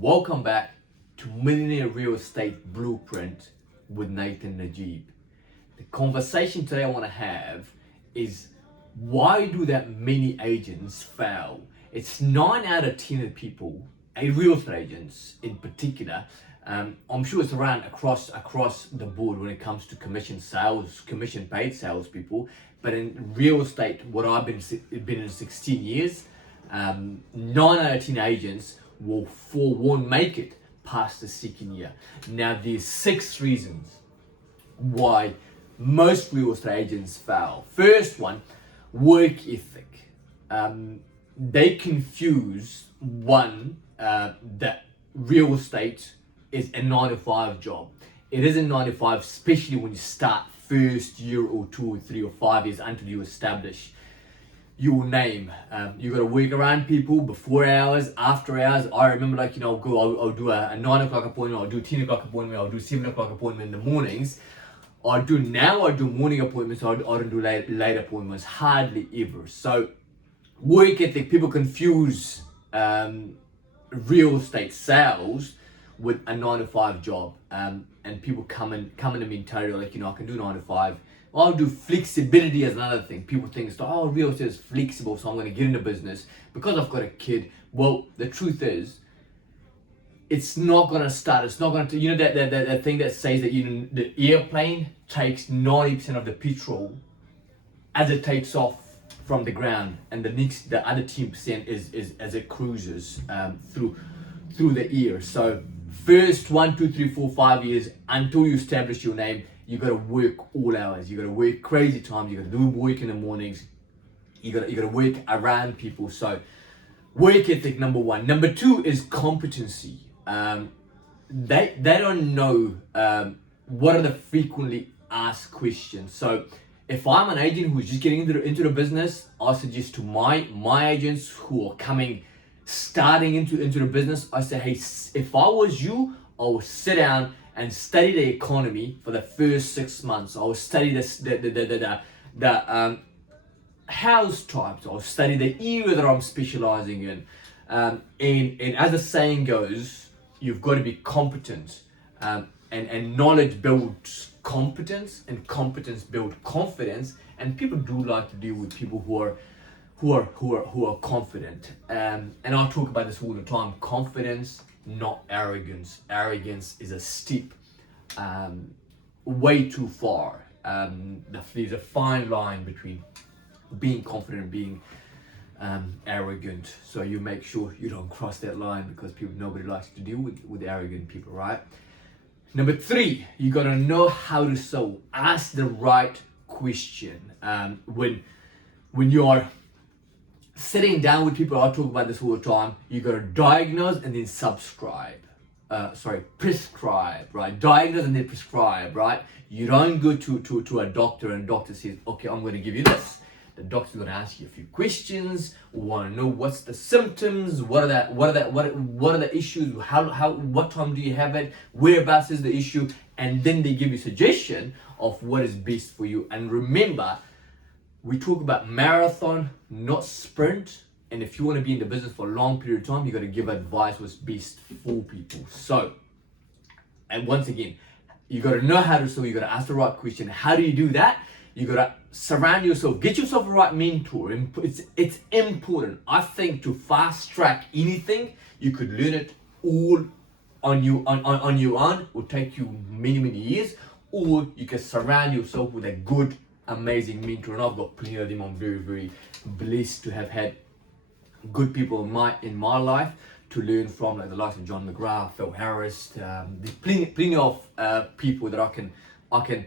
Welcome back to Millionaire Real Estate Blueprint with Nathan Najib. The conversation today I want to have is, why do that many agents fail? It's 9 out of 10 of people, real estate agents in particular, I'm sure it's around across the board when it comes to commission paid salespeople, but in real estate, what I've been in 16 years, 9 out of 10 agents won't make it past the second year. Now there's 6 reasons why most real estate agents fail. First one, work ethic. They confuse that real estate is a 9 to 5 job. It is a 9 to 5, especially when you start first year or 2 or 3 or 5 years until you establish your name. You got to work around people before hours, after hours. I remember, I'll do a 9 o'clock appointment, I'll do 10 o'clock appointment, I'll do 7 o'clock appointment in the mornings. I do morning appointments, I don't do late appointments, hardly ever. So work ethic, people confuse real estate sales with a 9 to 5 job. And people come in to me and tell you, I can do 9 to 5. I'll do flexibility as another thing. People think, real estate is flexible, so I'm going to get into business because I've got a kid. Well, the truth is, it's not going to start. It's not going to, that thing that says that the airplane takes 90% of the petrol as it takes off from the ground, and the other 10% is as it cruises through the air. So first 1, 2, 3, 4, 5 years until you establish your name, you got to work all hours. You got to work crazy times. You got to do work in the mornings. You got to work around people. So work ethic, number 1. Number 2 is competency. They don't know what are the frequently asked questions. So if I'm an agent who's just getting into the business, I suggest to my agents who are starting into the business, I say, hey, if I was you, I would sit down and study the economy for the first 6 months. I will study the house types. I'll study the area that I'm specializing in. And as the saying goes, you've got to be competent. And knowledge builds competence, and competence builds confidence. And people do like to deal with people who are confident. And I'll talk about this all the time. Confidence, not arrogance. Arrogance is a step way too far. There's a fine line between being confident and being arrogant. So you make sure you don't cross that line, because nobody likes to deal with arrogant people, right? Number 3, you got to know how to sell. Ask the right question. When you're sitting down with people, I talk about this all the time. You got to diagnose and then prescribe, right? Diagnose and then prescribe, right? You don't go to a doctor and the doctor says, okay, I'm going to give you this. The doctor's going to ask you a few questions, want to know what's the symptoms, what are the issues, what time do you have it, whereabouts is the issue, and then they give you suggestion of what is best for you. And remember, we talk about marathon, not sprint. And if you want to be in the business for a long period of time, you got to give advice what's best for people. So, and once again, you got to know how to sell. You got to ask the right question. How do you do that? You got to surround yourself. Get yourself a right mentor. It's important. I think to fast track anything, you could learn it all on your own. It will take you many years, or you can surround yourself with a good, amazing mentor. And I've got plenty of them. I'm very, very blessed to have had good people in my life to learn from, like the likes of John McGrath, Phil Harris. There's plenty of people that I can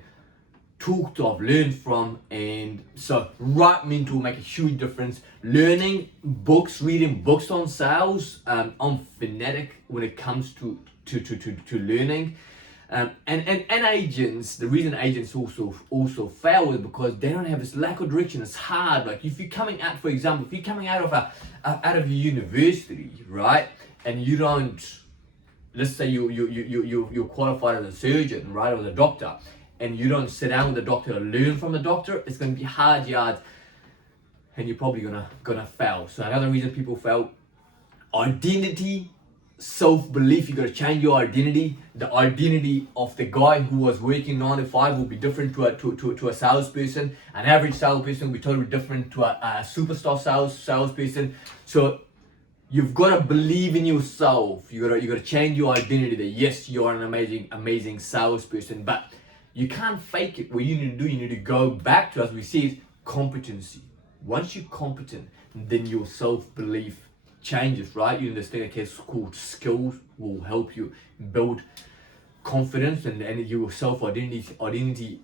talk to, I've learned from. And so right mentor will make a huge difference. Reading books on sales. I'm fanatic when it comes to learning. And agents, the reason agents also fail is because they don't have this lack of direction. It's hard. Like if you're coming out, for example, out of your university, right, and you don't, let's say you're qualified as a surgeon, right, or a doctor, and you don't sit down with the doctor to learn from the doctor, it's going to be hard yards, and you're probably gonna fail. So another reason people fail: identity self-belief. You got to change your identity. The identity of the guy who was working 9 to 5 will be different to a salesperson. An average salesperson will be totally different to a superstar salesperson. So you've got to believe in yourself. You got to change your identity. That yes, you're an amazing salesperson, but you can't fake it. What you need to do, you need to go back to, as we see, competency. Once you're competent, then your self-belief changes, right? You understand, okay, it's called skills will help you build confidence, and your self-identity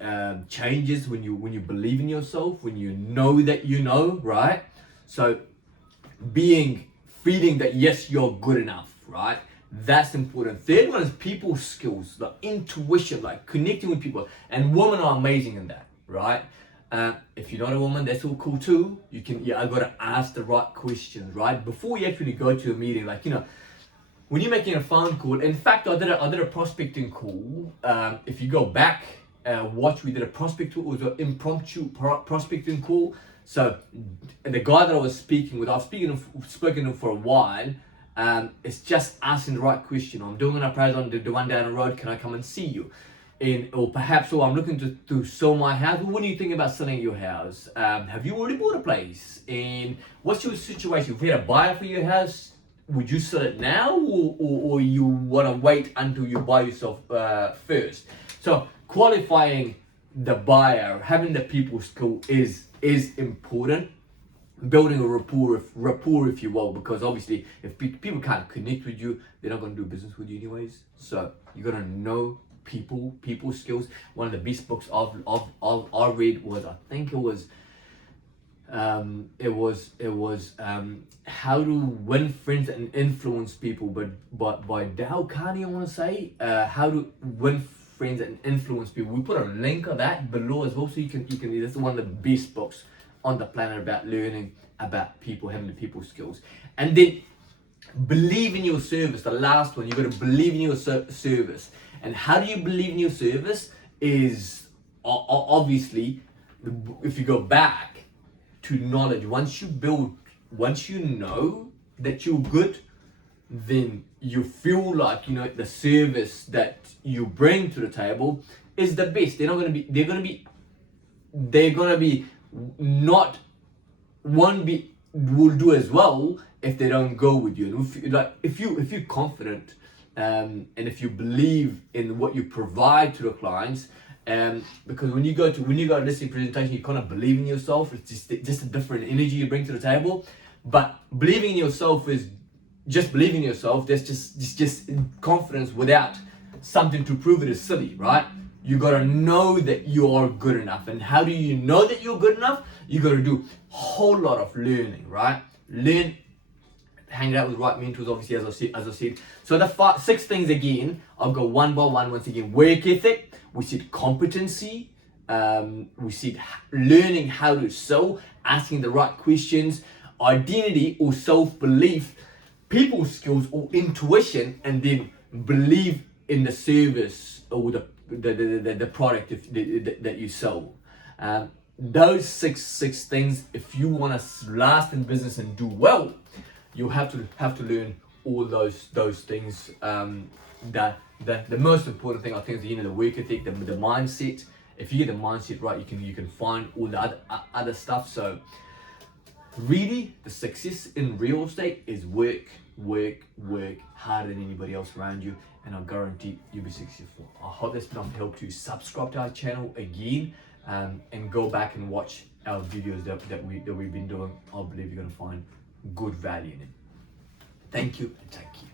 changes when you believe in yourself, when you know that you know, right? So feeling that yes, you're good enough, right? That's important. Third one is people skills, like intuition, like connecting with people, and women are amazing in that, right? If you're not a woman, that's all cool too. I gotta ask the right questions, right? Before you actually go to a meeting, like, when you're making a phone call. In fact, I did a prospecting call. If you go back, we did a prospecting call. It was an impromptu prospecting call. So the guy that I was speaking with, I've spoken to him for a while. It's just asking the right question. I'm doing an appraisal on the one down the road. Can I come and see you? Or perhaps, I'm looking to sell my house. Well, what do you think about selling your house? Have you already bought a place? And what's your situation? If you had a buyer for your house, would you sell it now, or you want to wait until you buy yourself first? So qualifying the buyer, having the people skill is important. Building a rapport, if you will, because obviously if people can't connect with you, they're not going to do business with you anyways. So you got to know people skills. One of the best books I read was, I think it was How to Win Friends and Influence People, but by Dale Carnegie, I want to say, How to Win Friends and Influence People. We put a link of that below as well, so you can. That's one of the best books on the planet about learning about people, having the people skills. And then believe in your service. The last one, you got to believe in your service. And how do you believe in your service? Is obviously, if you go back to knowledge, once you know that you're good, then you feel like the service that you bring to the table is the best. They're gonna be not one will do as well if they don't go with you. And if you're confident, and if you believe in what you provide to the clients, because when you go to a listing presentation, you kind of believe in yourself. It's just a different energy you bring to the table. But believing in yourself is just believing in yourself. That's just confidence without something to prove it is silly, right? You gotta know that you are good enough. And how do you know that you're good enough? You gotta do a whole lot of learning, right? Hang out with right mentors, obviously, as I said. So the 6 things again, I'll go one by one once again. Work ethic, we said competency, we said learning how to sell, asking the right questions, identity or self-belief, people skills or intuition, and then believe in the service or the product that you sell. Those six things, if you want to last in business and do well, you have to learn all those things. The most important thing, I think, is the work ethic, the mindset. If you get the mindset right, you can find all the other stuff. So really, the success in real estate is work harder than anybody else around you, and I guarantee you'll be successful. I hope this been able to help you. Subscribe to our channel again, and go back and watch our videos that we've been doing. I believe you're going to find good value in it. Thank you and take care.